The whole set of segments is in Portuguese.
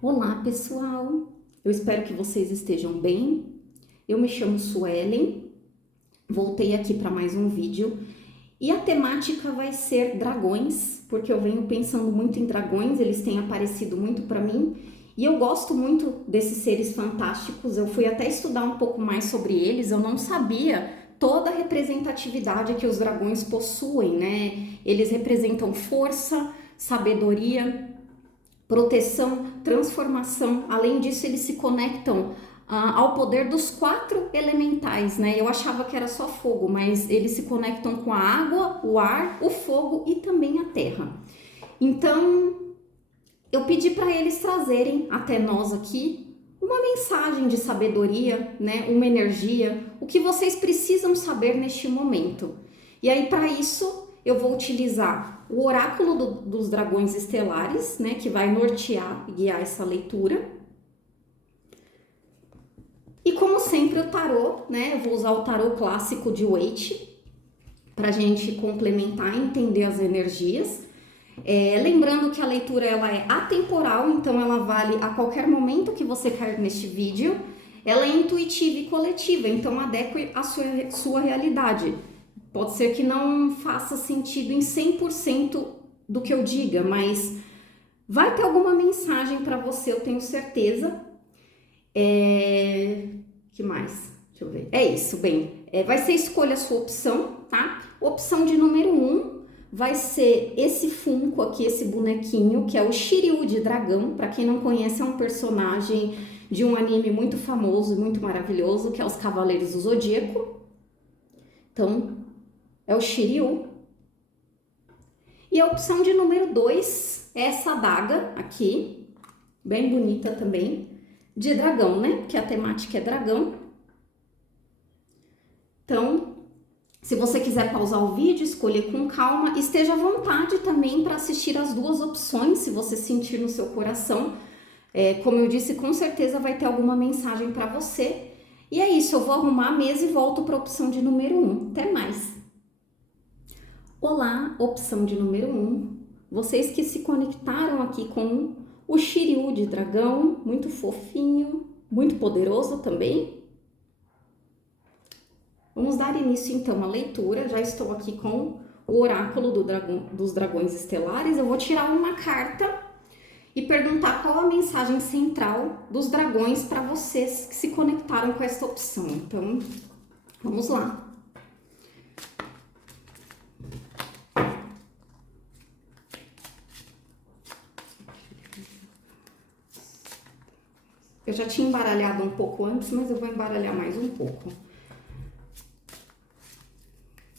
Olá, pessoal! Eu espero que vocês estejam bem. Eu me chamo Suelen, voltei aqui para mais um vídeo e a temática vai ser dragões, porque eu venho pensando muito em dragões, eles têm aparecido muito para mim e eu gosto muito desses seres fantásticos. Eu fui até estudar um pouco mais sobre eles, eu não sabia toda a representatividade que os dragões possuem, né? Eles representam força, sabedoria, proteção, transformação. Além disso, eles se conectam ao poder dos 4 elementais, né? Eu achava que era só fogo, mas eles se conectam com a água, o ar, o fogo e também a terra. Então, eu pedi para eles trazerem até nós aqui uma mensagem de sabedoria, né? Uma energia, o que vocês precisam saber neste momento. E aí, para isso, eu vou utilizar o oráculo dos dragões estelares, né, que vai nortear e guiar essa leitura. E como sempre o tarô, né, eu vou usar o tarô clássico de Waite para a gente complementar e entender as energias. Lembrando que a leitura ela é atemporal, então ela vale a qualquer momento que você cair neste vídeo. Ela é intuitiva e coletiva, então adeque a sua realidade. Pode ser que não faça sentido em 100% do que eu diga, mas vai ter alguma mensagem para você, eu tenho certeza. Que mais? Deixa eu ver. É isso, bem. Vai ser escolha a sua opção, tá? Opção de número 1 vai ser esse Funko aqui, esse bonequinho, que é o Shiryu de dragão. Para quem não conhece, é um personagem de um anime muito famoso e muito maravilhoso, que é os Cavaleiros do Zodíaco. Então, é o Shiryu. E a opção de número 2 é essa adaga aqui, bem bonita também, de dragão, né? Porque a temática é dragão. Então, se você quiser pausar o vídeo, escolher com calma, esteja à vontade também para assistir as duas opções, se você sentir no seu coração. Como eu disse, com certeza vai ter alguma mensagem para você. E é isso, eu vou arrumar a mesa e volto para a opção de número 1. Até mais! Olá, opção de número 1. Vocês que se conectaram aqui com o Shiryu de dragão, muito fofinho, muito poderoso também. Vamos dar início então à leitura. Já estou aqui com o oráculo dos dragões estelares. Eu vou tirar uma carta e perguntar qual a mensagem central dos dragões para vocês que se conectaram com esta opção. Então, vamos lá. Eu já tinha embaralhado um pouco antes, mas eu vou embaralhar mais um pouco.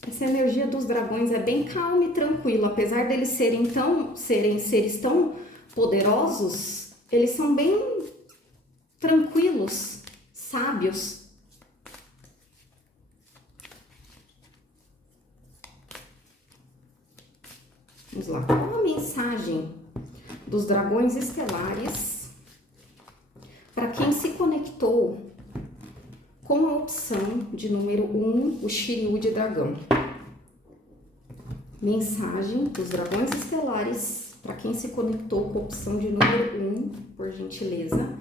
Essa energia dos dragões é bem calma e tranquila, apesar deles serem seres tão poderosos, eles são bem tranquilos, sábios. Vamos lá. Qual a mensagem dos dragões estelares para quem se conectou com a opção de número 1, o Shiryu de dragão? Mensagem dos dragões estelares para quem se conectou com a opção de número 1, por gentileza.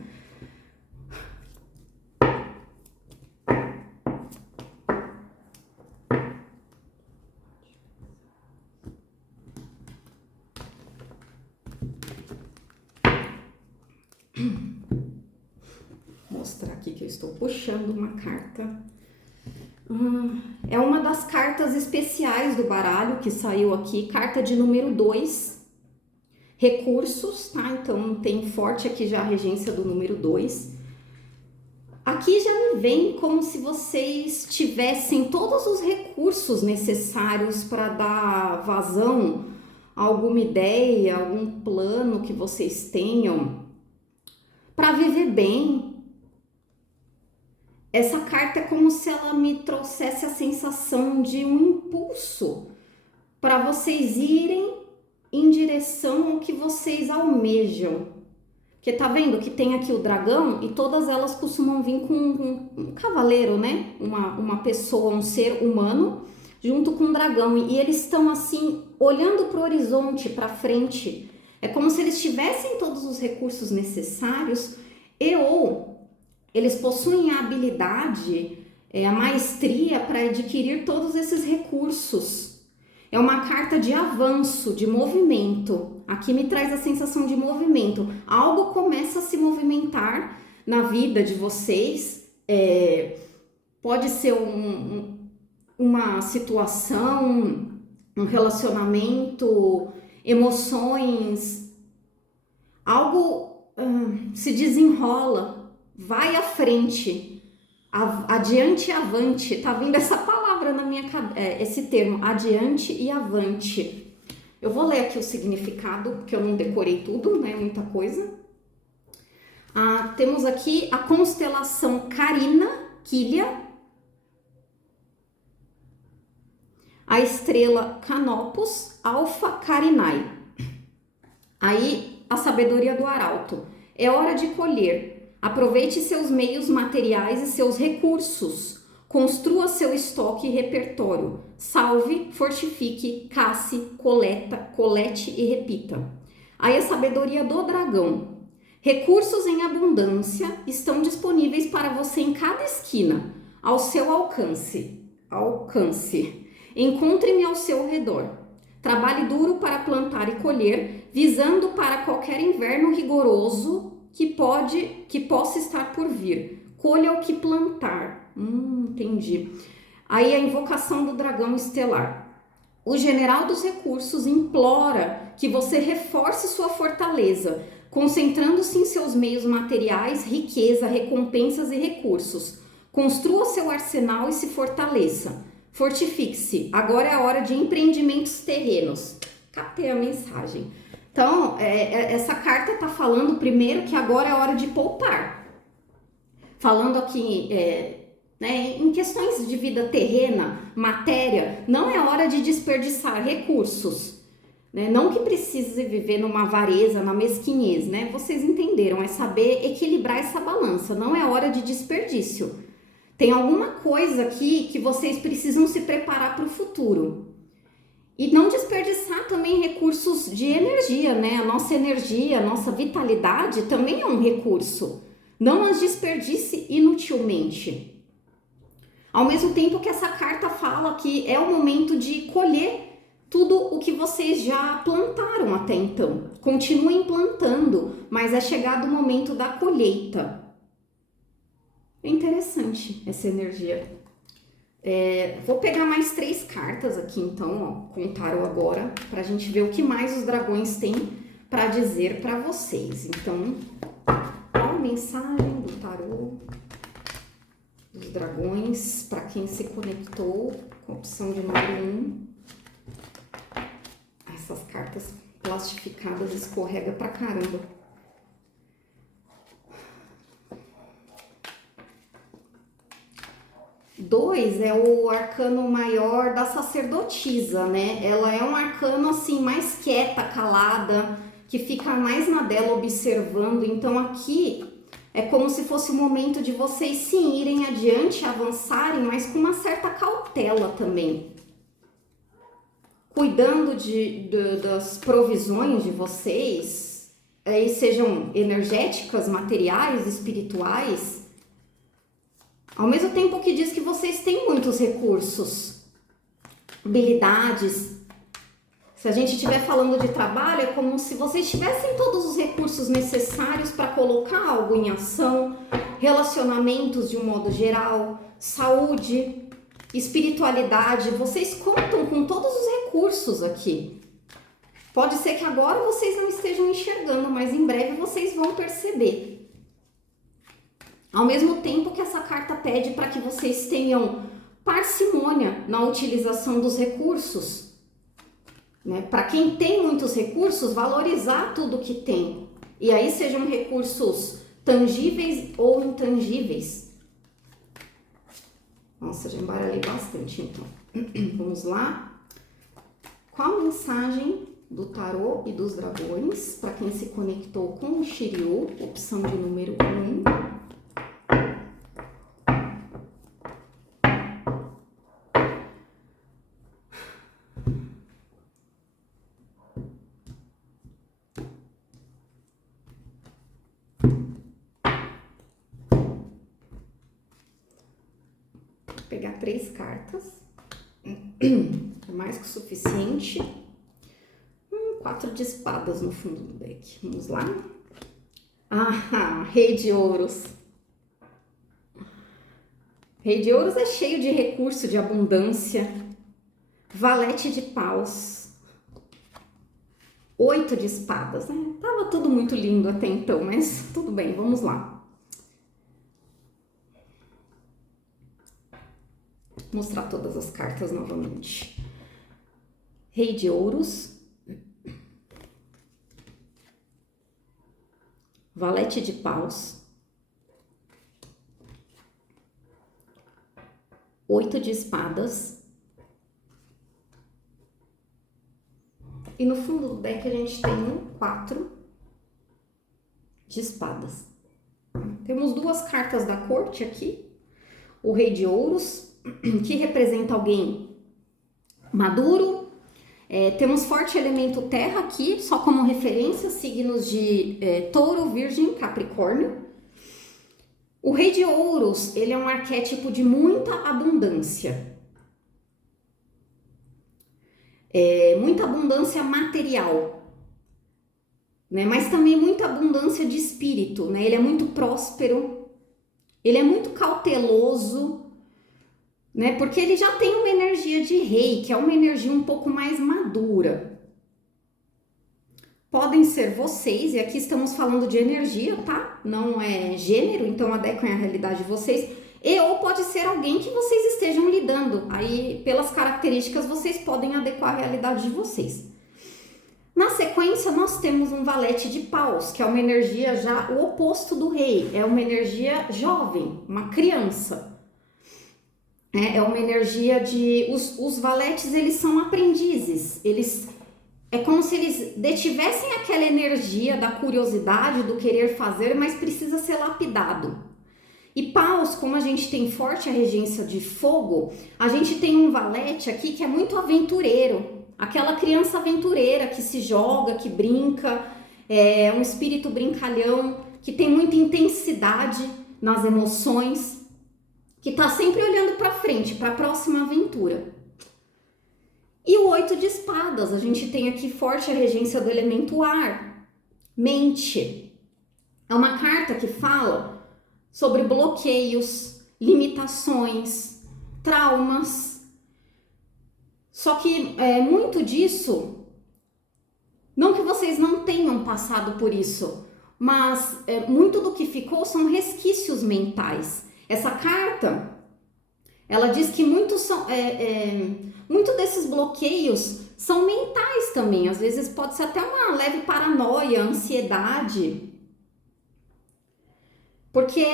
Vou mostrar aqui que eu estou puxando uma carta. É uma das cartas especiais do baralho que saiu aqui, carta de número 2, recursos, tá? Então tem forte aqui já a regência do número 2. Aqui já me vem como se vocês tivessem todos os recursos necessários para dar vazão a alguma ideia, algum plano que vocês tenham para viver bem. Essa carta é como se ela me trouxesse a sensação de um impulso para vocês irem em direção ao que vocês almejam. Porque tá vendo que tem aqui o dragão e todas elas costumam vir com um cavaleiro, né? Uma pessoa, um ser humano, junto com um dragão. E eles estão assim, olhando para o horizonte, para frente. É como se eles tivessem todos os recursos necessários e ou eles possuem a habilidade, a maestria para adquirir todos esses recursos. É uma carta de avanço, de movimento. Aqui me traz a sensação de movimento. Algo começa a se movimentar na vida de vocês. Pode ser uma situação, um relacionamento, emoções, algo se desenrola, vai à frente, adiante e avante. Tá vindo essa palavra na minha cabeça, esse termo, adiante e avante. Eu vou ler aqui o significado, porque eu não decorei tudo, né? Muita coisa. Temos aqui a constelação Carina, Quilha, a estrela Canopus, Alfa Carinae. Aí, a sabedoria do arauto. É hora de colher. Aproveite seus meios materiais e seus recursos. Construa seu estoque e repertório. Salve, fortifique, casse, colete e repita. Aí, a sabedoria do dragão. Recursos em abundância estão disponíveis para você em cada esquina, ao seu alcance. Encontre-me ao seu redor. Trabalhe duro para plantar e colher, visando para qualquer inverno rigoroso que possa estar por vir. Colha o que plantar. Entendi. Aí a invocação do dragão estelar. O general dos recursos implora que você reforce sua fortaleza, concentrando-se em seus meios materiais, riqueza, recompensas e recursos. Construa seu arsenal e se fortaleça. Fortifique-se. Agora é a hora de empreendimentos terrenos. Captei a mensagem. Então, essa carta está falando primeiro que agora é a hora de poupar. Falando aqui em questões de vida terrena, matéria, não é hora de desperdiçar recursos. Né? Não que precise viver numa avareza, na mesquinhez, né? Vocês entenderam, é saber equilibrar essa balança, não é hora de desperdício. Tem alguma coisa aqui que vocês precisam se preparar para o futuro. E não desperdiçar também recursos de energia, né? A nossa energia, a nossa vitalidade também é um recurso. Não as desperdice inutilmente. Ao mesmo tempo que essa carta fala que é o momento de colher tudo o que vocês já plantaram até então. Continuem plantando, mas é chegado o momento da colheita. É interessante essa energia. Vou pegar mais 3 cartas aqui então, com o tarô agora, pra gente ver o que mais os dragões têm para dizer para vocês. Então, a mensagem do tarô dos dragões para quem se conectou com a opção de número 1. Essas cartas plastificadas escorrega pra caramba. 2 é o arcano maior da sacerdotisa, né? Ela é um arcano assim mais quieta, calada, que fica mais na dela observando. Então aqui é como se fosse o momento de vocês sim irem adiante, avançarem, mas com uma certa cautela também. Cuidando das provisões de vocês, sejam energéticas, materiais, espirituais. Ao mesmo tempo que diz que vocês têm muitos recursos, habilidades. Se a gente estiver falando de trabalho, é como se vocês tivessem todos os recursos necessários para colocar algo em ação, relacionamentos de um modo geral, saúde, espiritualidade. Vocês contam com todos os recursos aqui. Pode ser que agora vocês não estejam enxergando, mas em breve vocês vão perceber. Ao mesmo tempo que essa carta pede para que vocês tenham parcimônia na utilização dos recursos. Né? Para quem tem muitos recursos, valorizar tudo que tem. E aí sejam recursos tangíveis ou intangíveis. Nossa, já embaralhei bastante então. Vamos lá. Qual a mensagem do tarô e dos dragões para quem se conectou com o Shiryu, opção de número 1? pegar 3 cartas. É mais que o suficiente. 4 de espadas no fundo do deck. Vamos lá. Ah, Rei de Ouros. Rei de Ouros é cheio de recurso, de abundância. Valete de paus. 8 de espadas, né? Tava tudo muito lindo até então, mas tudo bem, vamos lá. Vou mostrar todas as cartas novamente. Rei de Ouros. Valete de paus. 8 de espadas. E no fundo do deck a gente tem 4 de espadas. Temos 2 cartas da corte aqui. O Rei de Ouros, que representa alguém maduro. Temos forte elemento terra aqui, só como referência, signos de Touro, Virgem, Capricórnio. O Rei de Ouros, ele é um arquétipo de muita abundância. Muita abundância material, né? Mas também muita abundância de espírito, né? Ele é muito próspero, ele é muito cauteloso, né? Porque ele já tem uma energia de rei, que é uma energia um pouco mais madura. Podem ser vocês, e aqui estamos falando de energia, tá? Não é gênero, então adequem a realidade de vocês. Ou pode ser alguém que vocês estejam lidando. Aí, pelas características, vocês podem adequar a realidade de vocês. Na sequência, nós temos um valete de paus, que é uma energia já o oposto do rei. É uma energia jovem, uma criança. É uma energia de... Os valetes, eles são aprendizes. É como se eles detivessem aquela energia da curiosidade, do querer fazer, mas precisa ser lapidado. E paus, como a gente tem forte a regência de fogo, a gente tem um valete aqui que é muito aventureiro. Aquela criança aventureira que se joga, que brinca, é um espírito brincalhão, que tem muita intensidade nas emoções, que tá sempre olhando para frente, para a próxima aventura. E o 8 de espadas, a gente tem aqui forte a regência do elemento ar, mente. É uma carta que fala sobre bloqueios, limitações, traumas. Só que muito disso, não que vocês não tenham passado por isso, mas muito do que ficou são resquícios mentais. Essa carta, ela diz que muito desses bloqueios são mentais também. Às vezes pode ser até uma leve paranoia, ansiedade. Porque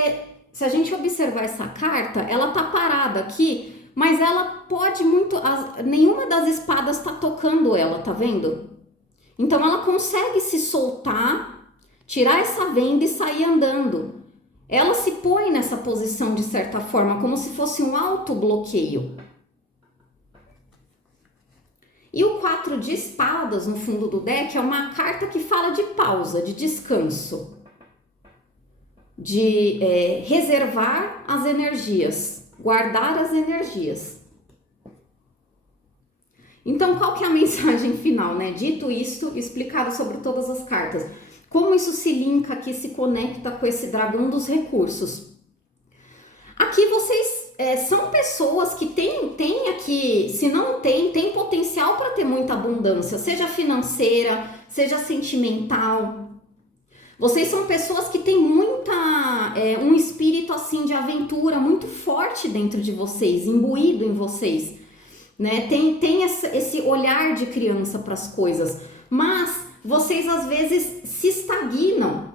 se a gente observar essa carta, ela tá parada aqui, mas ela pode nenhuma das espadas tá tocando ela, tá vendo? Então ela consegue se soltar, tirar essa venda e sair andando. Ela se põe nessa posição de certa forma, como se fosse um autobloqueio. E o 4 de espadas no fundo do deck é uma carta que fala de pausa, de descanso, de reservar as energias, guardar as energias. Então, qual que é a mensagem final, né? Dito isto, explicado sobre todas as cartas, como isso se linka aqui, se conecta com esse dragão dos recursos. Aqui vocês são pessoas que têm aqui, se não tem potencial para ter muita abundância, seja financeira, seja sentimental. Vocês são pessoas que têm um espírito assim de aventura muito forte dentro de vocês, imbuído em vocês, né? Tem esse olhar de criança para as coisas, mas vocês às vezes se estagnam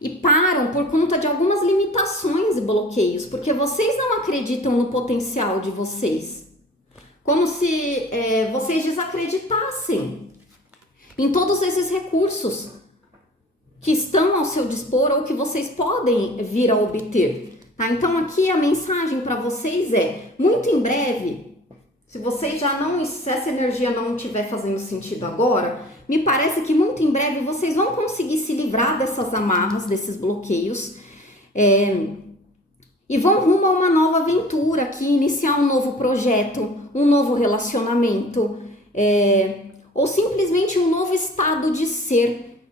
e param por conta de algumas limitações e bloqueios, porque vocês não acreditam no potencial de vocês, como se vocês desacreditassem em todos esses recursos que estão ao seu dispor ou que vocês podem vir a obter, tá? Então aqui a mensagem para vocês muito em breve, se essa energia não estiver fazendo sentido agora, me parece que muito em breve vocês vão conseguir se livrar dessas amarras, desses bloqueios, e vão rumo a uma nova aventura aqui, iniciar um novo projeto, um novo relacionamento, ou simplesmente um novo estado de ser,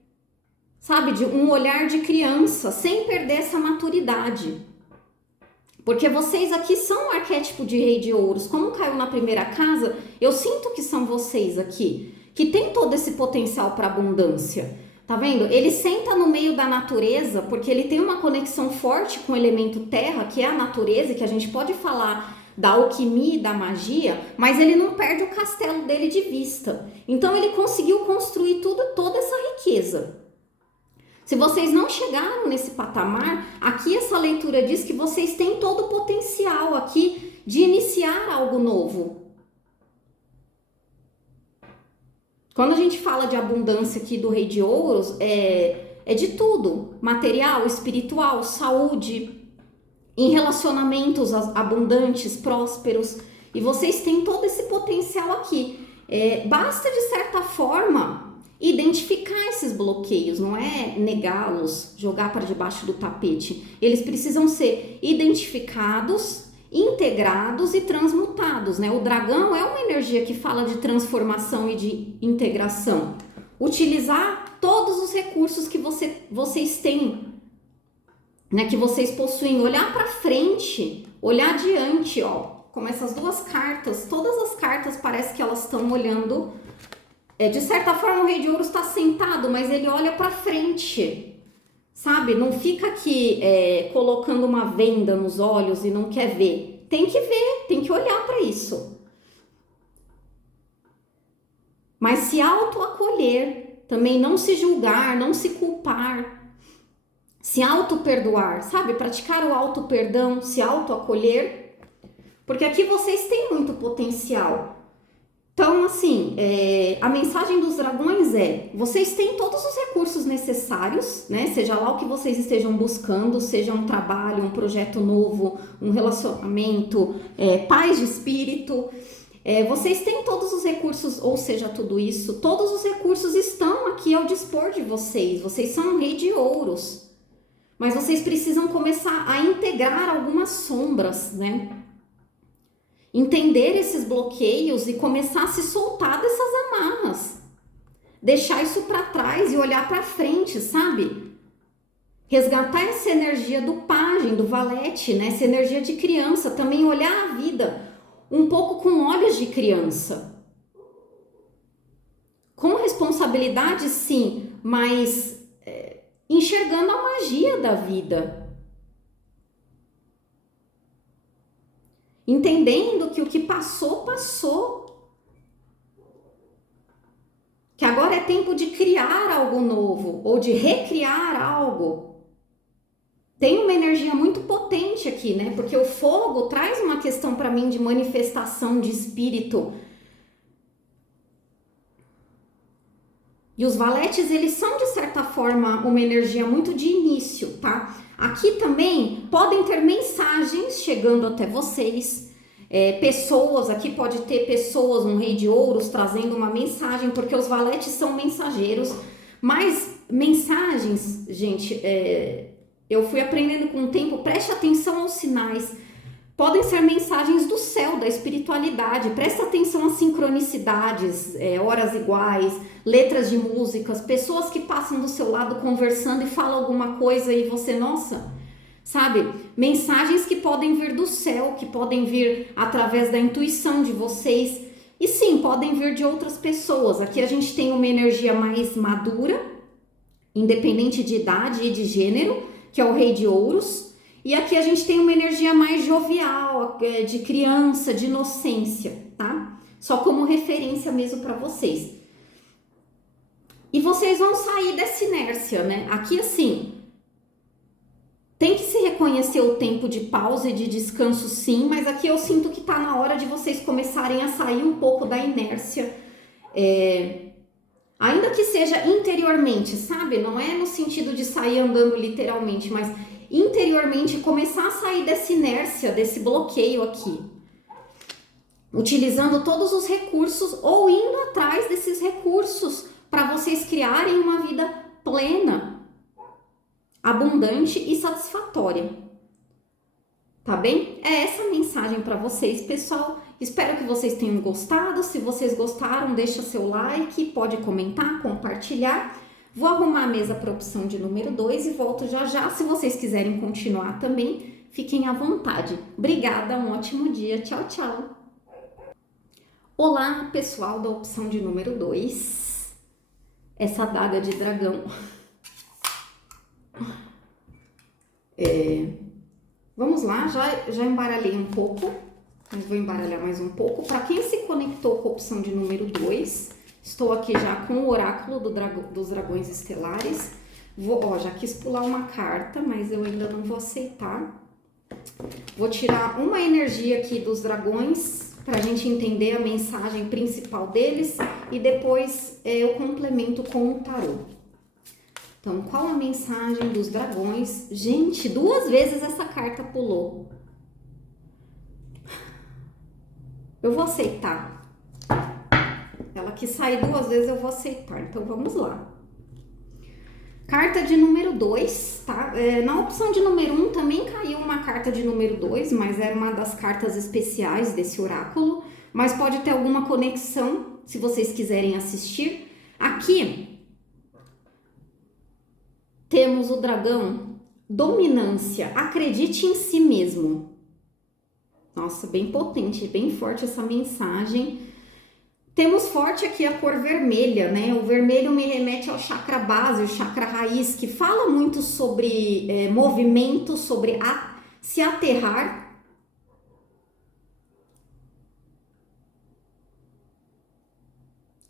sabe? De um olhar de criança, sem perder essa maturidade. Porque vocês aqui são um arquétipo de Rei de Ouros. Como caiu na primeira casa, eu sinto que são vocês aqui, que tem todo esse potencial para abundância. Tá vendo? Ele senta no meio da natureza, porque ele tem uma conexão forte com o elemento terra, que é a natureza, que a gente pode falar da alquimia e da magia, mas ele não perde o castelo dele de vista. Então ele conseguiu construir toda essa riqueza. Se vocês não chegaram nesse patamar, aqui essa leitura diz que vocês têm todo o potencial aqui de iniciar algo novo. Quando a gente fala de abundância aqui do Rei de Ouros, é de tudo. Material, espiritual, saúde, em relacionamentos abundantes, prósperos. E vocês têm todo esse potencial aqui. Basta, de certa forma, identificar esses bloqueios, não é negá-los, jogar para debaixo do tapete. Eles precisam ser identificados, integrados e transmutados, né? O dragão é uma energia que fala de transformação e de integração. Utilizar todos os recursos que vocês têm, né? Que vocês possuem, olhar para frente, olhar adiante, ó. Como essas duas cartas, todas as cartas parece que elas estão olhando. De certa forma o Rei de Ouros está sentado, mas ele olha para frente, sabe? Não fica aqui colocando uma venda nos olhos e não quer ver. Tem que ver, tem que olhar para isso. Mas se autoacolher, também não se julgar, não se culpar, se auto-perdoar, sabe? Praticar o auto-perdão, se autoacolher, porque aqui vocês têm muito potencial. Então, assim, a mensagem dos dragões vocês têm todos os recursos necessários, né? Seja lá o que vocês estejam buscando, seja um trabalho, um projeto novo, um relacionamento, paz de espírito. Vocês têm todos os recursos, ou seja, tudo isso, todos os recursos estão aqui ao dispor de vocês. Vocês são um Rei de Ouros. Mas vocês precisam começar a integrar algumas sombras, né? Entender esses bloqueios e começar a se soltar dessas amarras. Deixar isso para trás e olhar para frente, sabe? Resgatar essa energia do pajem, do valete, né? Essa energia de criança. Também olhar a vida um pouco com olhos de criança. Com responsabilidade, sim, mas enxergando a magia da vida. Entendendo que o que passou, passou. Que agora é tempo de criar algo novo ou de recriar algo. Tem uma energia muito potente aqui, né? Porque o fogo traz uma questão para mim de manifestação de espírito. E os valetes, eles são, de certa forma, uma energia muito de início, tá? Aqui também podem ter mensagens chegando até vocês. Pessoas, aqui pode ter pessoas, um Rei de Ouros, trazendo uma mensagem, porque os valetes são mensageiros. Mas mensagens, gente, eu fui aprendendo com o tempo, preste atenção aos sinais. Podem ser mensagens do céu, da espiritualidade. Presta atenção às sincronicidades, horas iguais, letras de músicas, pessoas que passam do seu lado conversando e falam alguma coisa e você, nossa, sabe? Mensagens que podem vir do céu, que podem vir através da intuição de vocês. E sim, podem vir de outras pessoas. Aqui a gente tem uma energia mais madura, independente de idade e de gênero, que é o Rei de Ouros. E aqui a gente tem uma energia mais jovial, de criança, de inocência, tá? Só como referência mesmo para vocês. E vocês vão sair dessa inércia, né? Aqui, assim, tem que se reconhecer o tempo de pausa e de descanso, sim, mas aqui eu sinto que tá na hora de vocês começarem a sair um pouco da inércia, ainda que seja interiormente, sabe? Não é no sentido de sair andando literalmente, mas interiormente começar a sair dessa inércia, desse bloqueio aqui. Utilizando todos os recursos ou indo atrás desses recursos para vocês criarem uma vida plena, abundante e satisfatória. tá bem? É essa a mensagem para vocês, pessoal. Espero que vocês tenham gostado. Se vocês gostaram, deixa seu like, pode comentar, compartilhar. Vou arrumar a mesa para a opção de número 2 e volto já já. Se vocês quiserem continuar também, fiquem à vontade. Obrigada, um ótimo dia. Tchau, tchau. Olá, pessoal da opção de número 2. Essa adaga de dragão. Vamos lá, já embaralhei um pouco, mas vou embaralhar mais um pouco. Para quem se conectou com a opção de número 2, estou aqui já com o oráculo dos dragões estelares. Já quis pular uma carta, mas eu ainda não vou aceitar. Vou tirar uma energia aqui dos dragões para a gente entender a mensagem principal deles e depois eu complemento com o tarô. Então, qual a mensagem dos dragões? Gente, 2 vezes essa carta pulou. Eu vou aceitar. Ela quis sair 2 vezes, eu vou aceitar. Então, vamos lá. Carta de número 2, tá? Na opção de número 1 também caiu uma carta de número 2, mas era uma das cartas especiais desse oráculo. Mas pode ter alguma conexão, se vocês quiserem assistir. Aqui temos o dragão, dominância, acredite em si mesmo. Nossa, bem potente, bem forte essa mensagem. Temos forte aqui a cor vermelha, né? O vermelho me remete ao chakra base, o chakra raiz, que fala muito sobre movimento, sobre se aterrar.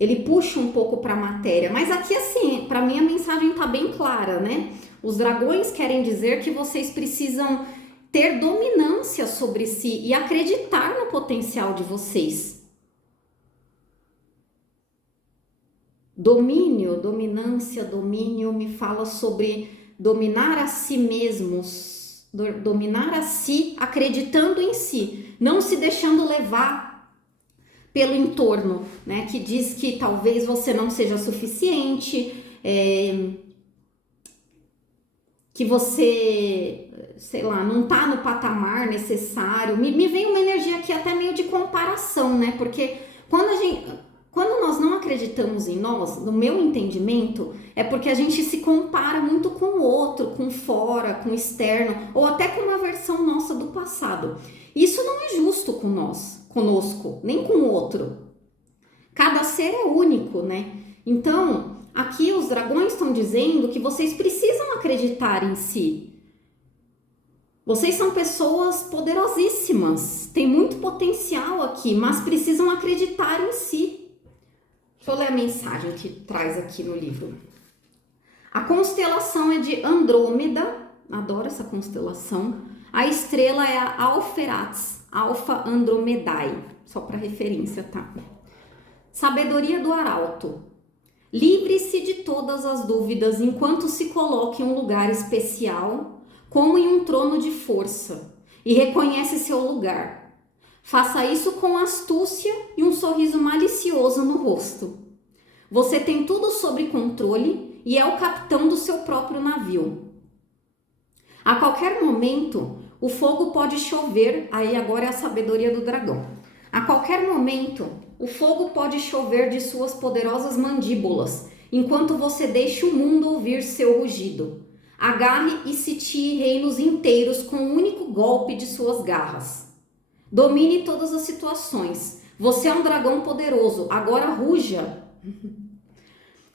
Ele puxa um pouco para a matéria, mas aqui assim, para mim a mensagem tá bem clara, né? Os dragões querem dizer que vocês precisam ter dominância sobre si e acreditar no potencial de vocês. Domínio, dominância, domínio me fala sobre dominar a si mesmos, dominar a si, acreditando em si, não se deixando levar pelo entorno, né, que diz que talvez você não seja suficiente, que você, sei lá, não tá no patamar necessário. Me vem uma energia aqui até meio de comparação, né, porque quando nós não acreditamos em nós, no meu entendimento, é porque a gente se compara muito com o outro, com fora, com o externo, ou até com uma versão nossa do passado. Isso não é justo com nós, conosco, nem com o outro. Cada ser é único, né? Então, aqui os dragões estão dizendo que vocês precisam acreditar em si. Vocês são pessoas poderosíssimas, tem muito potencial aqui, mas precisam acreditar em si. Deixa eu ler a mensagem que traz aqui no livro. A constelação é de Andrômeda, adoro essa constelação. A estrela é a Alpheratz, Alpha Andromedae, só para referência, tá? Sabedoria do Arauto. Livre-se de todas as dúvidas enquanto se coloque em um lugar especial, como em um trono de força, e reconhece seu lugar. Faça isso com astúcia e um sorriso malicioso no rosto. Você tem tudo sob controle e é o capitão do seu próprio navio. A qualquer momento, o fogo pode chover, aí agora é a sabedoria do dragão. A qualquer momento, o fogo pode chover de suas poderosas mandíbulas, enquanto você deixa o mundo ouvir seu rugido. Agarre e sitie reinos inteiros com um único golpe de suas garras. Domine todas as situações. Você é um dragão poderoso, agora ruja.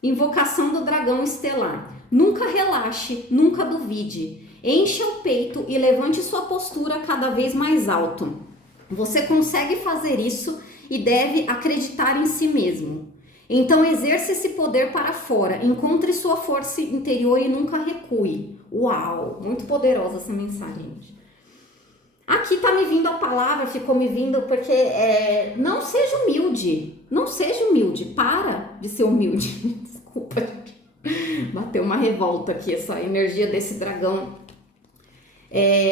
Invocação do dragão estelar. Nunca relaxe, nunca duvide. Encha o peito e levante sua postura cada vez mais alto. Você consegue fazer isso e deve acreditar em si mesmo. Então exerça esse poder para fora, encontre sua força interior e nunca recue. Uau, muito poderosa essa mensagem. Aqui tá me vindo a palavra, ficou me vindo porque não seja humilde, não seja humilde, para de ser humilde. Desculpa, gente. Bateu uma revolta aqui, essa energia desse dragão.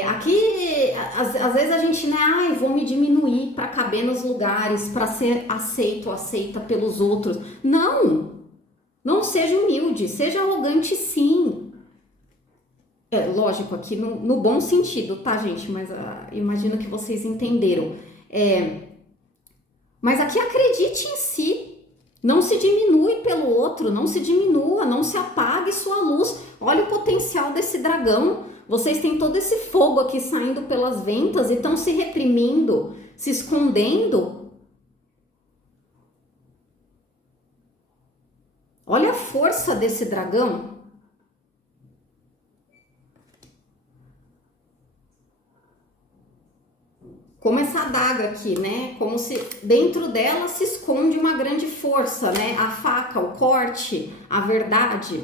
Aqui, às vezes a gente, né, vou me diminuir para caber nos lugares, para ser aceita pelos outros. Não seja humilde, seja arrogante sim. É, lógico, aqui no bom sentido, tá, gente? Mas imagino que vocês entenderam. Mas aqui acredite em si. Não se diminui pelo outro, não se diminua, não se apague sua luz. Olha o potencial desse dragão. Vocês têm todo esse fogo aqui saindo pelas ventas e estão se reprimindo, se escondendo. Olha a força desse dragão. Como essa adaga aqui, né? Como se dentro dela se esconde uma grande força, né? A faca, o corte, a verdade.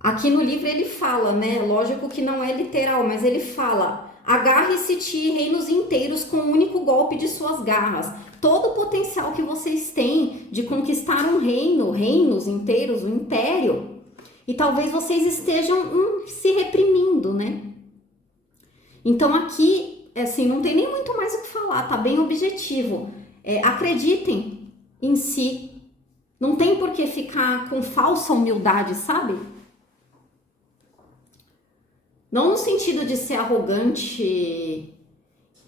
Aqui no livro ele fala, né? Lógico que não é literal, mas ele fala: agarre-se ti reinos inteiros com um único golpe de suas garras. Todo o potencial que vocês têm de conquistar um reino, reinos inteiros, um império. E talvez vocês estejam se reprimindo, né? Então aqui, assim, não tem nem muito mais o que falar, tá bem objetivo. Acreditem em si. Não tem por que ficar com falsa humildade, sabe? Não no sentido de ser arrogante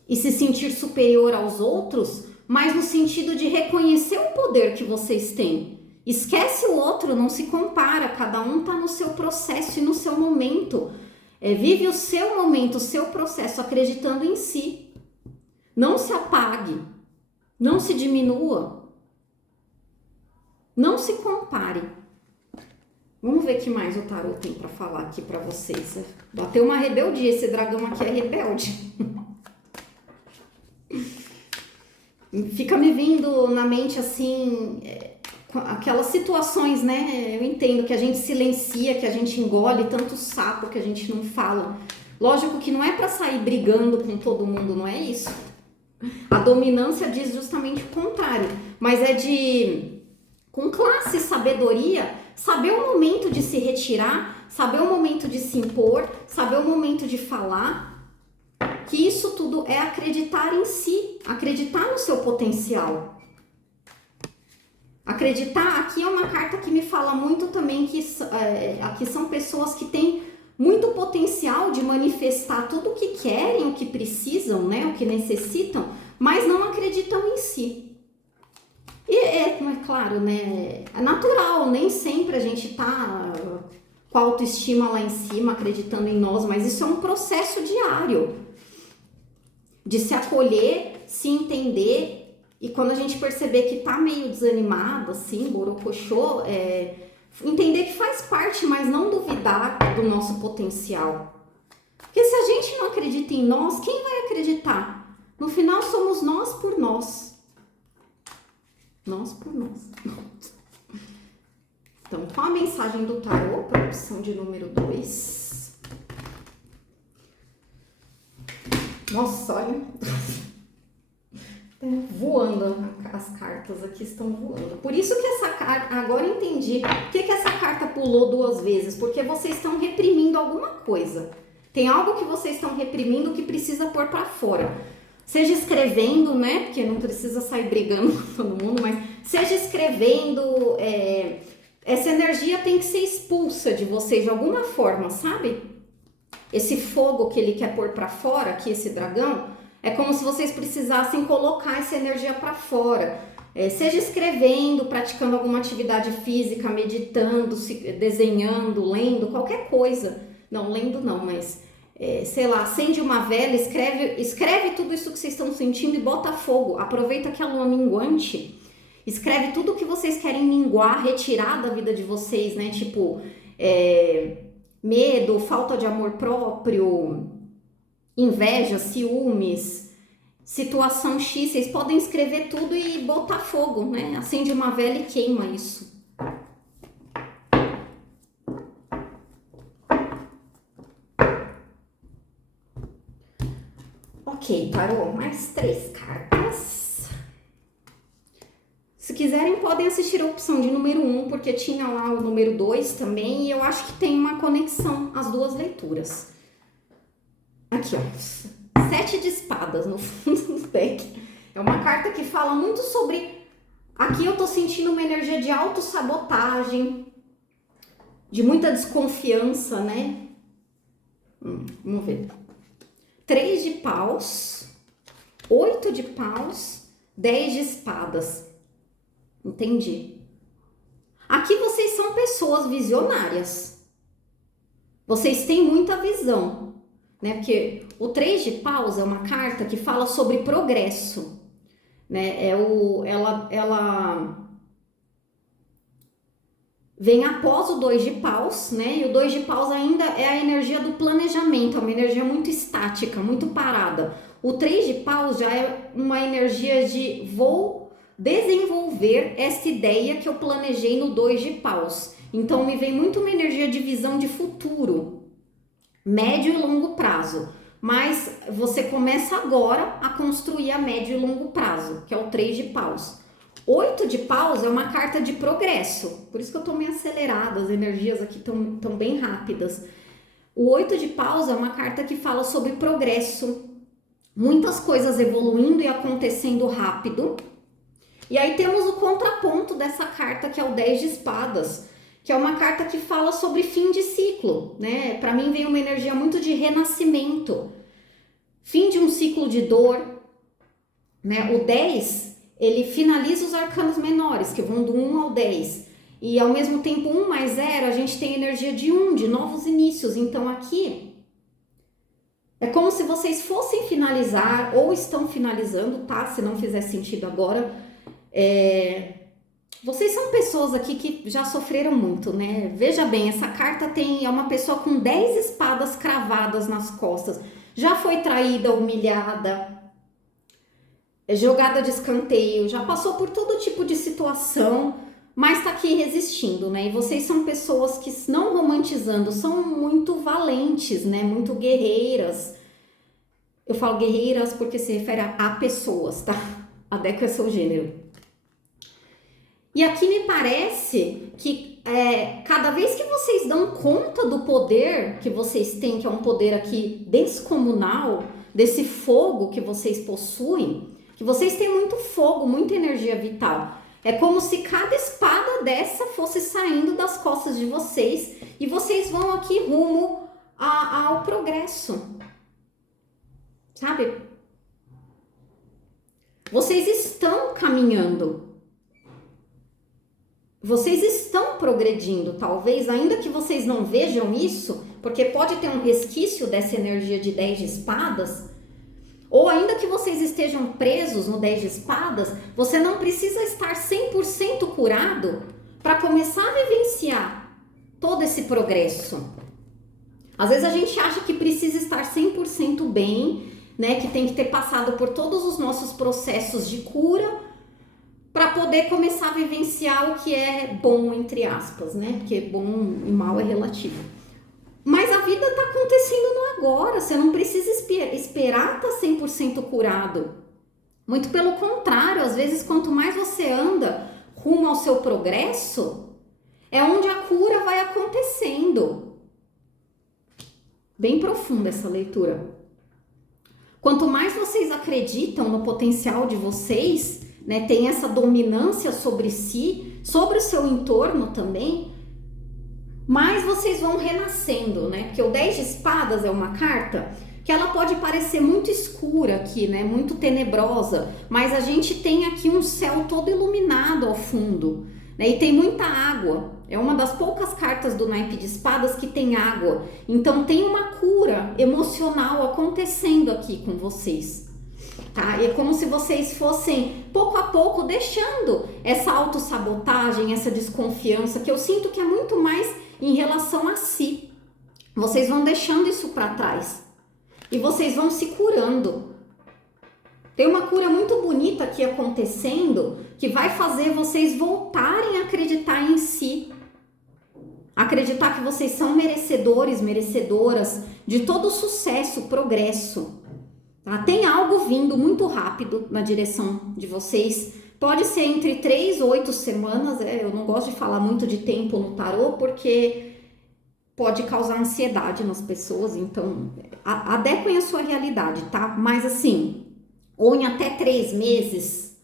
e se sentir superior aos outros, mas no sentido de reconhecer o poder que vocês têm. Esquece o outro, não se compara, cada um tá no seu processo e no seu momento. Vive o seu momento, o seu processo, acreditando em si. Não se apague, não se diminua, não se compare. Vamos ver o que mais o tarô tem para falar aqui para vocês. Bateu uma rebeldia, esse dragão aqui é rebelde. Fica me vindo na mente assim, aquelas situações, né? Eu entendo que a gente silencia, que a gente engole tanto sapo que a gente não fala. Lógico que não é para sair brigando com todo mundo, não é isso. A dominância diz justamente o contrário, mas com classe e sabedoria, saber o momento de se retirar, saber o momento de se impor, saber o momento de falar, que isso tudo é acreditar em si, acreditar no seu potencial. Acreditar, aqui é uma carta que me fala muito também que aqui são pessoas que têm muito potencial de manifestar tudo o que querem, o que precisam, né, o que necessitam, mas não acreditam em si. E é claro, né, é natural, nem sempre a gente tá com a autoestima lá em cima, acreditando em nós, mas isso é um processo diário de se acolher, se entender, e quando a gente perceber que tá meio desanimado, assim, borocochô, entender que faz parte, mas não duvidar do nosso potencial. Porque se a gente não acredita em nós, quem vai acreditar? No final somos nós por nós. Nós por nós. Então, qual a mensagem do tarô para a opção de número 2? Nossa, olha. Voando, as cartas aqui estão voando. Por isso que essa carta, agora eu entendi por que essa carta pulou 2 vezes, porque vocês estão reprimindo alguma coisa. Tem algo que vocês estão reprimindo que precisa pôr para fora. Seja escrevendo, né, porque não precisa sair brigando com todo mundo, mas seja escrevendo, essa energia tem que ser expulsa de vocês de alguma forma, sabe? Esse fogo que ele quer pôr para fora, aqui esse dragão, é como se vocês precisassem colocar essa energia para fora. Seja escrevendo, praticando alguma atividade física, meditando, desenhando, lendo, qualquer coisa. Não, lendo não, mas sei lá, acende uma vela, escreve tudo isso que vocês estão sentindo e bota fogo. Aproveita que a lua minguante, escreve tudo o que vocês querem minguar, retirar da vida de vocês, né? Tipo, medo, falta de amor próprio, inveja, ciúmes, situação X, vocês podem escrever tudo e botar fogo, né? Acende uma vela e queima isso. Ok, tarô, mais 3 cartas. Se quiserem, podem assistir a opção de número 1, porque tinha lá o número 2 também, e eu acho que tem uma conexão as 2 leituras. Aqui, ó, 7 de espadas no fundo do deck. É uma carta que fala muito sobre... Aqui eu tô sentindo uma energia de autossabotagem, de muita desconfiança, né? Vamos ver. 3 de paus, 8 de paus, 10 de espadas. Entendi. Aqui vocês são pessoas visionárias. Vocês têm muita visão, né? Porque o 3 de paus é uma carta que fala sobre progresso, né? Ela vem após o 2 de paus, né? E o 2 de paus ainda é a energia do planejamento, é uma energia muito estática, muito parada. O 3 de paus já é uma energia de vou desenvolver essa ideia que eu planejei no 2 de paus. Então me vem muito uma energia de visão de futuro, médio e longo prazo. Mas você começa agora a construir a médio e longo prazo, que é o 3 de paus. 8 de paus é uma carta de progresso, por isso que eu tô meio acelerada, as energias aqui estão bem rápidas. O 8 de paus é uma carta que fala sobre progresso, muitas coisas evoluindo e acontecendo rápido. E aí temos o contraponto dessa carta, que é o 10 de espadas, que é uma carta que fala sobre fim de ciclo, né? Para mim vem uma energia muito de renascimento, fim de um ciclo de dor, né? O 10, ele finaliza os arcanos menores, que vão do 1 ao 10. E ao mesmo tempo, 1 mais 0, a gente tem energia de 1, de novos inícios. Então aqui é como se vocês fossem finalizar, ou estão finalizando, tá? Se não fizer sentido agora. Vocês são pessoas aqui que já sofreram muito, né? Veja bem, essa carta é uma pessoa com 10 espadas cravadas nas costas. Já foi traída, humilhada, jogada de escanteio, já passou por todo tipo de situação, mas tá aqui resistindo, né? E vocês são pessoas que, não romantizando, são muito valentes, né? Muito guerreiras. Eu falo guerreiras porque se refere a pessoas, tá? A Deco é seu gênero. E aqui me parece que cada vez que vocês dão conta do poder que vocês têm, que é um poder aqui descomunal, desse fogo que vocês possuem, que vocês têm muito fogo, muita energia vital. É como se cada espada dessa fosse saindo das costas de vocês e vocês vão aqui rumo ao progresso. Sabe? Vocês estão caminhando. Vocês estão progredindo, talvez, ainda que vocês não vejam isso, porque pode ter um resquício dessa energia de 10 de espadas, ou ainda que vocês estejam presos no 10 de espadas, você não precisa estar 100% curado para começar a vivenciar todo esse progresso. Às vezes a gente acha que precisa estar 100% bem, né, que tem que ter passado por todos os nossos processos de cura para poder começar a vivenciar o que é bom, entre aspas, né? Porque bom e mal é relativo. Mas a vida tá acontecendo no agora, você não precisa esperar estar 100% curado. Muito pelo contrário, às vezes quanto mais você anda rumo ao seu progresso, é onde a cura vai acontecendo. Bem profunda essa leitura. Quanto mais vocês acreditam no potencial de vocês, né, tem essa dominância sobre si, sobre o seu entorno também, mais vocês vão renascendo, né? Porque o 10 de espadas é uma carta que ela pode parecer muito escura aqui, né? Muito tenebrosa, mas a gente tem aqui um céu todo iluminado ao fundo, né? E tem muita água. É uma das poucas cartas do naipe de espadas que tem água. Então tem uma cura emocional acontecendo aqui com vocês. Tá? E é como se vocês fossem, pouco a pouco, deixando essa autossabotagem, essa desconfiança, que eu sinto que é muito mais em relação a si. Vocês vão deixando isso para trás. E vocês vão se curando. Tem uma cura muito bonita aqui acontecendo, que vai fazer vocês voltarem a acreditar em si. Acreditar que vocês são merecedores, merecedoras de todo sucesso, progresso. Tá? Tem algo vindo muito rápido na direção de vocês. Pode ser entre 3 e 8 semanas. Eu não gosto de falar muito de tempo no tarô, porque pode causar ansiedade nas pessoas. Então, adequem a sua realidade, tá? Mas assim, ou em até 3 meses,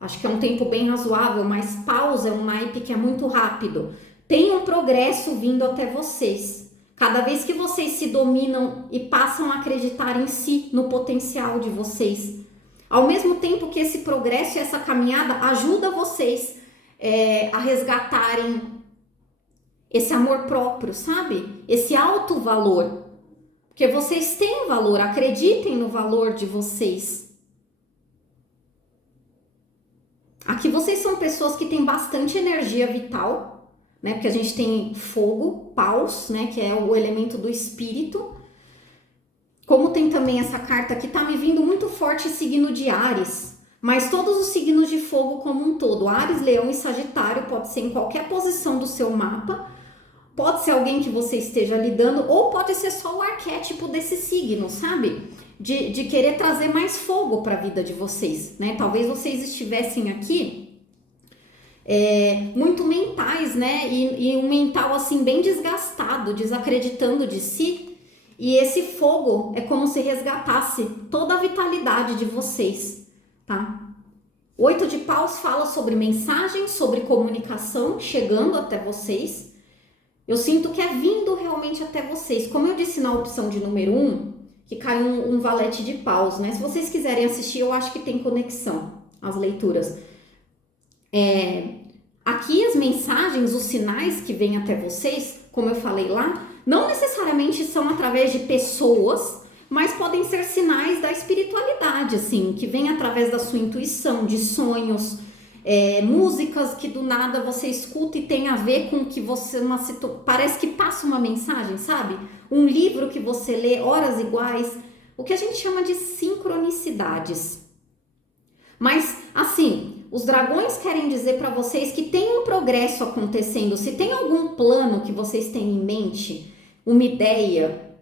acho que é um tempo bem razoável, mas pausa é um naipe que é muito rápido. Tem um progresso vindo até vocês. Cada vez que vocês se dominam e passam a acreditar em si, no potencial de vocês, ao mesmo tempo que esse progresso e essa caminhada ajuda vocês a resgatarem esse amor próprio, sabe? Esse alto valor. Porque vocês têm valor, acreditem no valor de vocês. Aqui vocês são pessoas que têm bastante energia vital, né? Porque a gente tem fogo, paus, né? Que é o elemento do espírito. Como tem também essa carta que tá me vindo muito forte, signo de Áries. Mas todos os signos de fogo como um todo, Áries, Leão e Sagitário, pode ser em qualquer posição do seu mapa. Pode ser alguém que você esteja lidando, ou pode ser só o arquétipo desse signo, sabe? De querer trazer mais fogo para a vida de vocês, né? Talvez vocês estivessem aqui muito mentais, né? E um mental assim bem desgastado, desacreditando de si. E esse fogo é como se resgatasse toda a vitalidade de vocês, tá? O 8 de paus fala sobre mensagem, sobre comunicação chegando até vocês. Eu sinto que é vindo realmente até vocês. Como eu disse na opção de número 1, que caiu um valete de paus, né? Se vocês quiserem assistir, eu acho que tem conexão as leituras. Aqui as mensagens, os sinais que vêm até vocês, como eu falei lá, não necessariamente são através de pessoas, mas podem ser sinais da espiritualidade, assim, que vem através da sua intuição, de sonhos, músicas que do nada você escuta e tem a ver com que você parece que passa uma mensagem, sabe? Um livro que você lê, horas iguais, o que a gente chama de sincronicidades. Mas assim, os dragões querem dizer para vocês que tem um progresso acontecendo. Se tem algum plano que vocês têm em mente, uma ideia,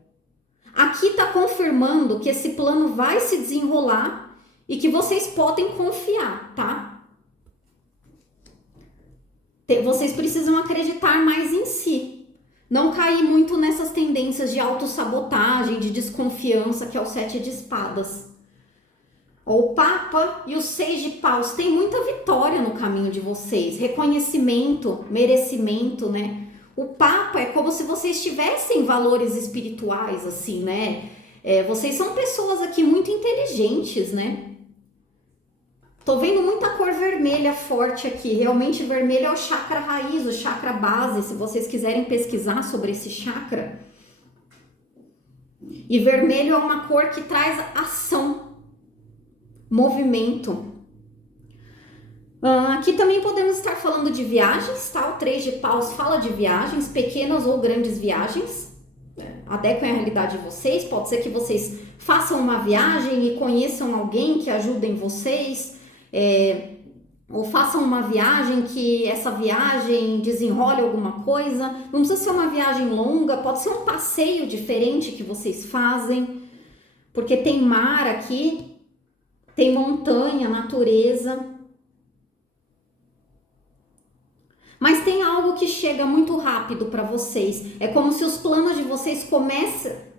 aqui está confirmando que esse plano vai se desenrolar e que vocês podem confiar, tá? Vocês precisam acreditar mais em si. Não cair muito nessas tendências de autossabotagem, de desconfiança, que é o 7 de espadas. O Papa e os 6 de paus. Tem muita vitória no caminho de vocês. Reconhecimento, merecimento, né? O Papa é como se vocês tivessem valores espirituais, assim, né? Vocês são pessoas aqui muito inteligentes, né? Tô vendo muita cor vermelha forte aqui. Realmente vermelho é o chakra raiz, o chakra base, se vocês quiserem pesquisar sobre esse chakra. E vermelho é uma cor que traz ação, movimento. Aqui também podemos estar falando de viagens, tá? O 3 de paus fala de viagens, pequenas ou grandes viagens. Adequem a realidade de vocês. Pode ser que vocês façam uma viagem e conheçam alguém que ajudem vocês. Ou façam uma viagem que essa viagem desenrole alguma coisa. Não precisa ser uma viagem longa, pode ser um passeio diferente que vocês fazem, porque tem mar aqui, tem montanha, natureza. Mas tem algo que chega muito rápido para vocês. É como se os planos de vocês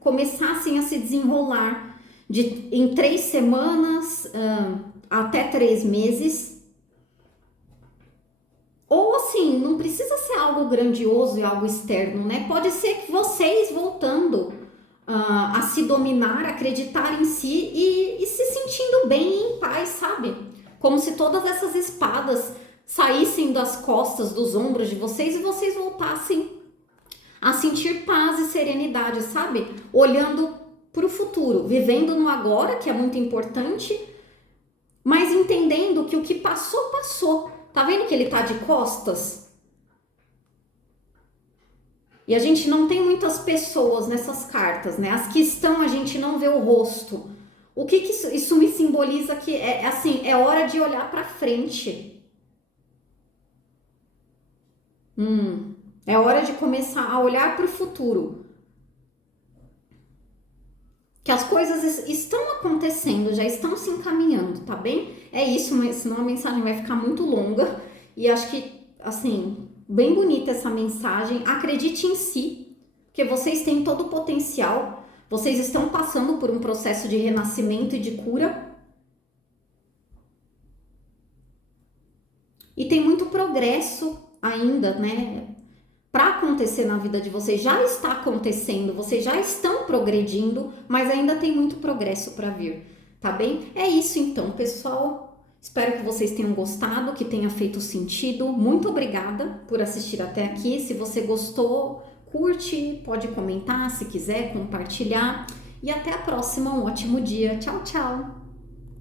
começassem a se desenrolar em 3 semanas, até 3 meses. Ou assim, não precisa ser algo grandioso e algo externo, né? Pode ser que vocês voltando a se dominar, acreditar em si e se sentindo bem e em paz, sabe? Como se todas essas espadas saíssem das costas, dos ombros de vocês e vocês voltassem a sentir paz e serenidade, sabe? Olhando para o futuro, vivendo no agora, que é muito importante, mas entendendo que o que passou, passou. Tá vendo que ele tá de costas? E a gente não tem muitas pessoas nessas cartas, né? As que estão, a gente não vê o rosto. O que isso me simboliza? Que assim, é hora de olhar para frente. É hora de começar a olhar para o futuro. Que as coisas estão acontecendo, já estão se encaminhando, tá bem? É isso, mas senão a mensagem vai ficar muito longa. E acho que, assim, bem bonita essa mensagem. Acredite em si, porque vocês têm todo o potencial. Vocês estão passando por um processo de renascimento e de cura. E tem muito progresso ainda, né? para acontecer na vida de vocês, já está acontecendo, vocês já estão progredindo, mas ainda tem muito progresso para vir, tá bem? É isso então, pessoal. Espero que vocês tenham gostado, que tenha feito sentido. Muito obrigada por assistir até aqui. Se você gostou, curte, pode comentar se quiser, compartilhar. E até a próxima. Um ótimo dia. Tchau, tchau!